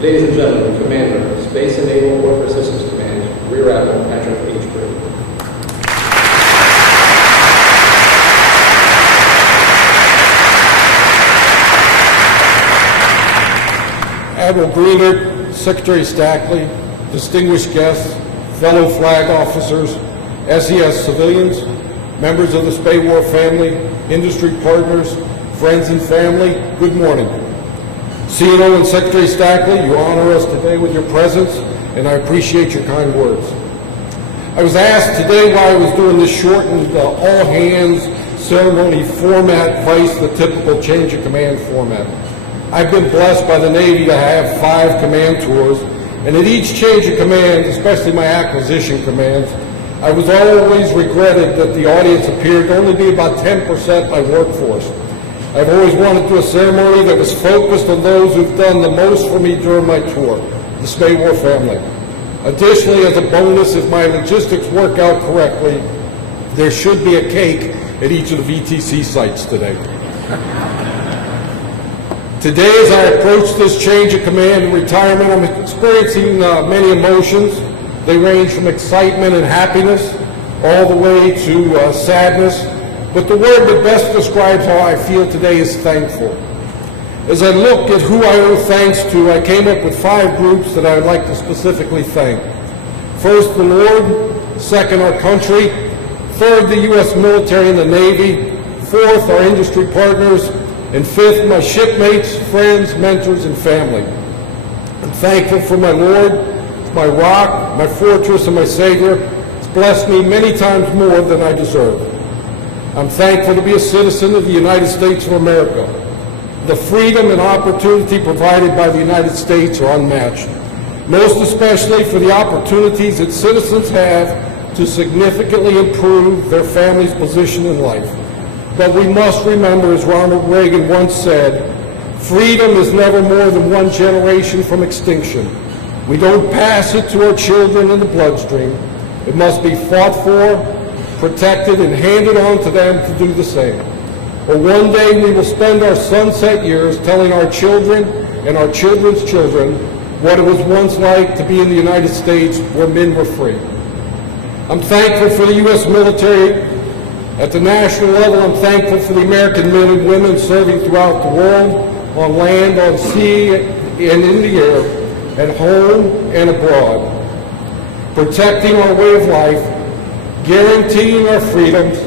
Ladies and gentlemen, Commander, Space and Naval Warfare Systems Command, Rear Admiral Patrick H. Brady. Admiral Greenert, Secretary Stackley, distinguished guests, fellow flag officers, SES civilians, members of the SPAWAR family, industry partners, friends and family, good morning. CNO and Secretary Stackley, you honor us today with your presence, and I appreciate your kind words. I was asked today why I was doing this shortened all-hands ceremony format vice the typical change of command format. I've been blessed by the Navy to have 5 command tours, and at each change of command, especially my acquisition commands, I was always regretted that the audience appeared to only be about 10% my workforce. I've always wanted to do a ceremony that was focused on those who've done the most for me during my tour, the SPAWAR family. Additionally, as a bonus, if my logistics work out correctly, there should be a cake at each of the VTC sites today. Today, as I approach this change of command and retirement, I'm experiencing many emotions. They range from excitement and happiness all the way to sadness. But the word that best describes how I feel today is thankful. As I look at who I owe thanks to, I came up with 5 groups that I would like to specifically thank. First, the Lord. Second, our country. Third, the U.S. military and the Navy. Fourth, our industry partners. And fifth, my shipmates, friends, mentors, and family. I'm thankful for my Lord, my rock, my fortress, and my Savior. It's blessed me many times more than I deserve. I'm thankful to be a citizen of the United States of America. The freedom and opportunity provided by the United States are unmatched, most especially for the opportunities that citizens have to significantly improve their family's position in life. But we must remember, as Ronald Reagan once said, freedom is never more than one generation from extinction. We don't pass it to our children in the bloodstream. It must be fought for, protected, and handed on to them to do the same. Or one day we will spend our sunset years telling our children and our children's children what it was once like to be in the United States where men were free. I'm thankful for the U.S. military. At the national level, I'm thankful for the American men and women serving throughout the world, on land, on sea, and in the air, at home and abroad, protecting our way of life, guaranteeing our freedoms,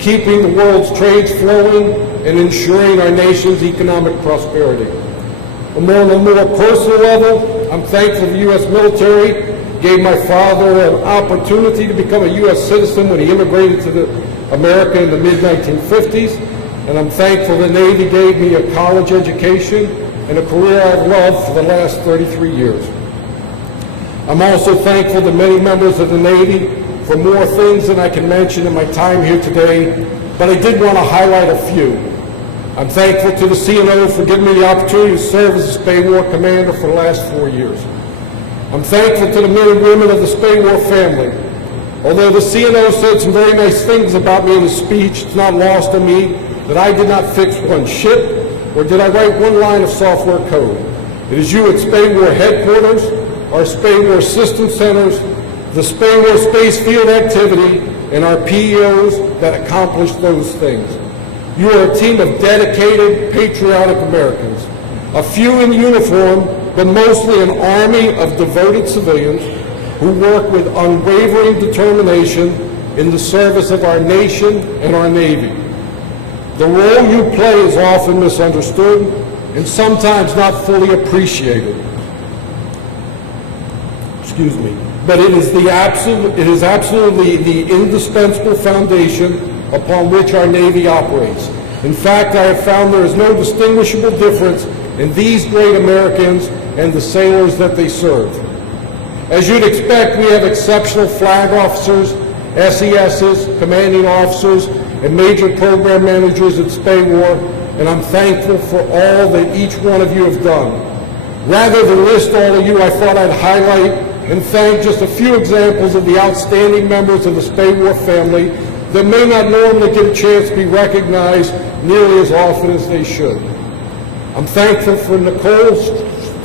keeping the world's trades flowing, and ensuring our nation's economic prosperity. On a more personal level, I'm thankful the U.S. military gave my father an opportunity to become a U.S. citizen when he immigrated to America in the mid-1950s, and I'm thankful the Navy gave me a college education and a career I've loved for the last 33 years. I'm also thankful to many members of the Navy for more things than I can mention in my time here today, but I did want to highlight a few. I'm thankful to the CNO for giving me the opportunity to serve as a SPAWAR commander for the last 4 years. I'm thankful to the men and women of the SPAWAR family. Although the CNO said some very nice things about me in his speech, it's not lost on me that I did not fix one ship, or did I write one line of software code. It is you at SPAWAR headquarters, our SPAWAR system centers, the SPAWAR space field activity, and our PEOs that accomplish those things. You are a team of dedicated, patriotic Americans, a few in uniform, but mostly an army of devoted civilians who work with unwavering determination in the service of our nation and our Navy. The role you play is often misunderstood and sometimes not fully appreciated. But it is absolutely the indispensable foundation upon which our Navy operates. In fact, I have found there is no distinguishable difference in these great Americans and the sailors that they serve. As you'd expect, we have exceptional flag officers, SESs, commanding officers, and major program managers at SPAWAR, and I'm thankful for all that each one of you have done. Rather than list all of you, I thought I'd highlight and thank just a few examples of the outstanding members of the SPAWAR family that may not normally get a chance to be recognized nearly as often as they should. I'm thankful for Nicole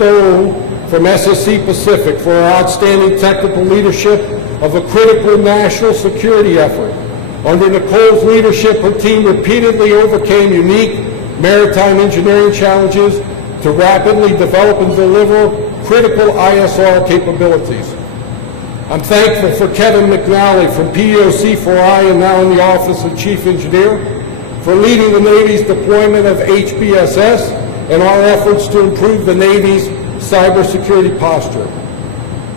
Stone from SSC Pacific for her outstanding technical leadership of a critical national security effort. Under Nicole's leadership, her team repeatedly overcame unique maritime engineering challenges to rapidly develop and deliver critical ISR capabilities. I'm thankful for Kevin McNally from PEOC4I and now in the Office of Chief Engineer for leading the Navy's deployment of HBSS and our efforts to improve the Navy's cybersecurity posture.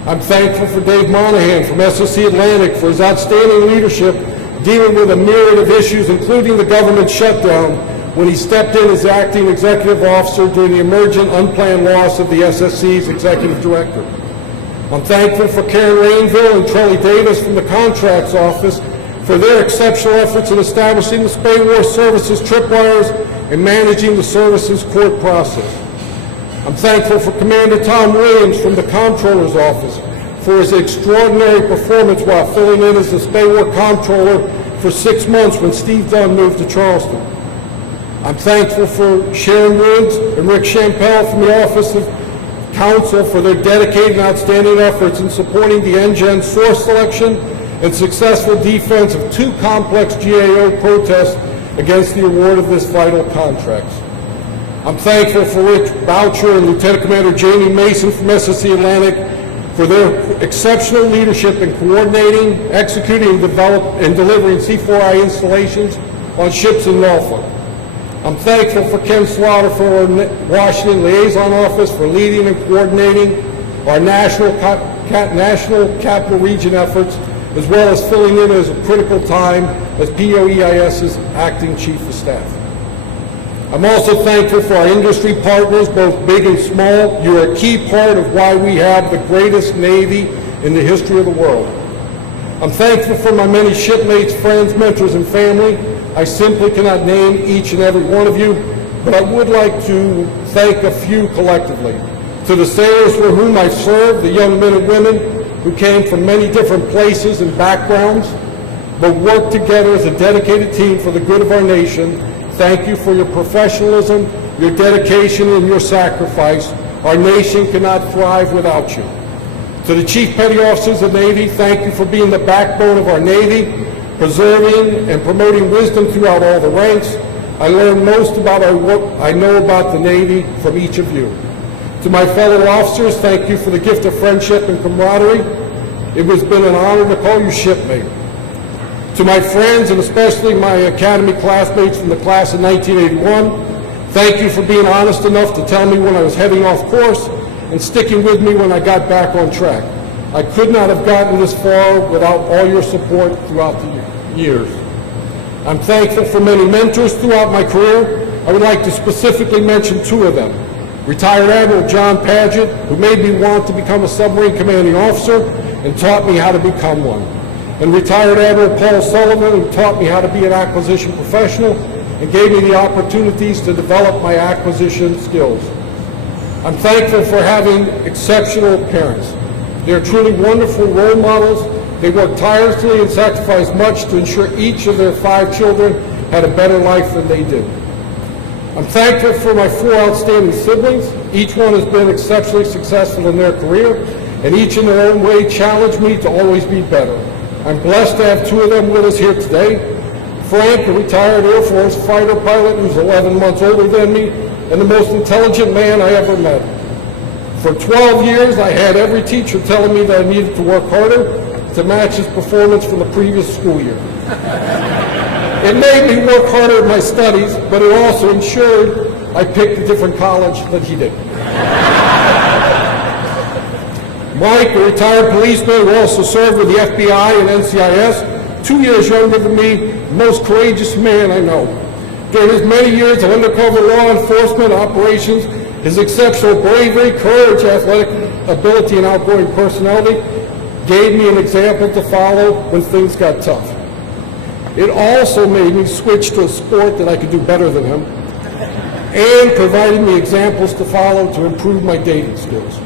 I'm thankful for Dave Monahan from SSC Atlantic for his outstanding leadership dealing with a myriad of issues, including the government shutdown, when he stepped in as acting executive officer during the emergent unplanned loss of the SSC's executive director. I'm thankful for Karen Rainville and Trelly Davis from the Contracts Office for their exceptional efforts in establishing the SPAWAR services tripwires and managing the services court process. I'm thankful for Commander Tom Williams from the Comptroller's Office for his extraordinary performance while filling in as the SPAWAR Comptroller for 6 months when Steve Dunn moved to Charleston. I'm thankful for Sharon Woods and Rick Champel from the Office of Counsel for their dedicated and outstanding efforts in supporting the NGEN source selection and successful defense of 2 complex GAO protests against the award of this vital contract. I'm thankful for Rich Boucher and Lieutenant Commander Jamie Mason from SSC Atlantic for their exceptional leadership in coordinating, executing, and delivering C4I installations on ships in Norfolk. I'm thankful for Ken Slaughter for our Washington Liaison Office for leading and coordinating our national capital region efforts, as well as filling in as a critical time as POEIS's acting chief of staff. I'm also thankful for our industry partners, both big and small. You're a key part of why we have the greatest Navy in the history of the world. I'm thankful for my many shipmates, friends, mentors, and family. I simply cannot name each and every one of you, but I would like to thank a few collectively. To the sailors for whom I've served, the young men and women who came from many different places and backgrounds, but worked together as a dedicated team for the good of our nation, thank you for your professionalism, your dedication, and your sacrifice. Our nation cannot thrive without you. To the Chief Petty Officers of the Navy, thank you for being the backbone of our Navy, preserving and promoting wisdom throughout all the ranks. I learned most about what I know about the Navy from each of you. To my fellow officers, thank you for the gift of friendship and camaraderie. It has been an honor to call you shipmate. To my friends, and especially my Academy classmates from the class of 1981, thank you for being honest enough to tell me when I was heading off course and sticking with me when I got back on track. I could not have gotten this far without all your support throughout the years. I'm thankful for many mentors throughout my career. I would like to specifically mention 2 of them. Retired Admiral John Paget, who made me want to become a submarine commanding officer and taught me how to become one. And retired Admiral Paul Sullivan, who taught me how to be an acquisition professional and gave me the opportunities to develop my acquisition skills. I'm thankful for having exceptional parents. They are truly wonderful role models. They work tirelessly and sacrifice much to ensure each of their 5 children had a better life than they did. I'm thankful for my 4 outstanding siblings. Each one has been exceptionally successful in their career, and each in their own way challenged me to always be better. I'm blessed to have 2 of them with us here today. Frank, a retired Air Force fighter pilot who's 11 months older than me, and the most intelligent man I ever met. For 12 years, I had every teacher telling me that I needed to work harder to match his performance from the previous school year. It made me work harder at my studies, but it also ensured I picked a different college than he did. Mike, a retired policeman who also served with the FBI and NCIS, 2 years younger than me, the most courageous man I know. During his many years of undercover law enforcement operations, his exceptional bravery, courage, athletic ability, and outgoing personality gave me an example to follow when things got tough. It also made me switch to a sport that I could do better than him and provided me examples to follow to improve my dating skills.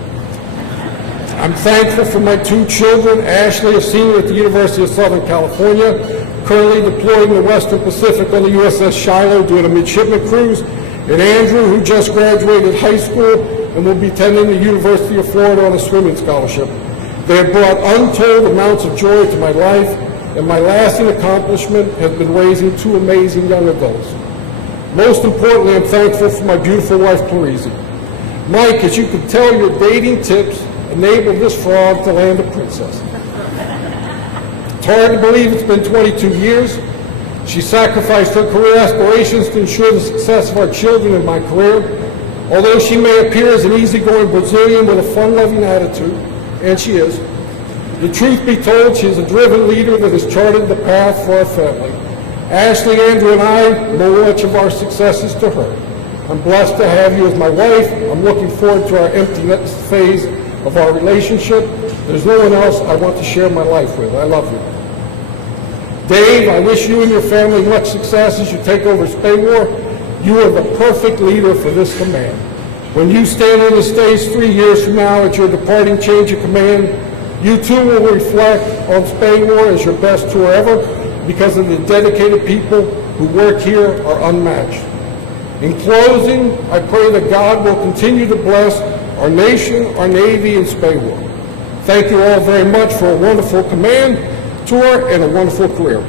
I'm thankful for my 2 children, Ashley, a senior at the University of Southern California, currently deployed in the Western Pacific on the USS Shiloh doing a midshipman cruise, and Andrew, who just graduated high school and will be attending the University of Florida on a swimming scholarship. They have brought untold amounts of joy to my life, and my lasting accomplishment has been raising two amazing young adults. Most importantly, I'm thankful for my beautiful wife, Parisi. Mike, as you can tell, your dating tips enabled this frog to land a princess. It's hard to believe it's been 22 years. She sacrificed her career aspirations to ensure the success of our children and my career. Although she may appear as an easygoing Brazilian with a fun-loving attitude, and she is, the truth be told, she is a driven leader that has charted the path for our family. Ashley, Andrew, and I owe much of our successes to her. I'm blessed to have you as my wife. I'm looking forward to our empty nest phase of our relationship. There's no one else I want to share my life with. I love you. Dave, I wish you and your family much success as you take over SPAWAR. You are the perfect leader for this command. When you stand on the stage 3 years from now at your departing change of command, you too will reflect on SPAWAR as your best tour ever, because of the dedicated people who work here are unmatched. In closing, I pray that God will continue to bless our nation, our Navy, and SPAWAR. Thank you all very much for a wonderful command tour and a wonderful career.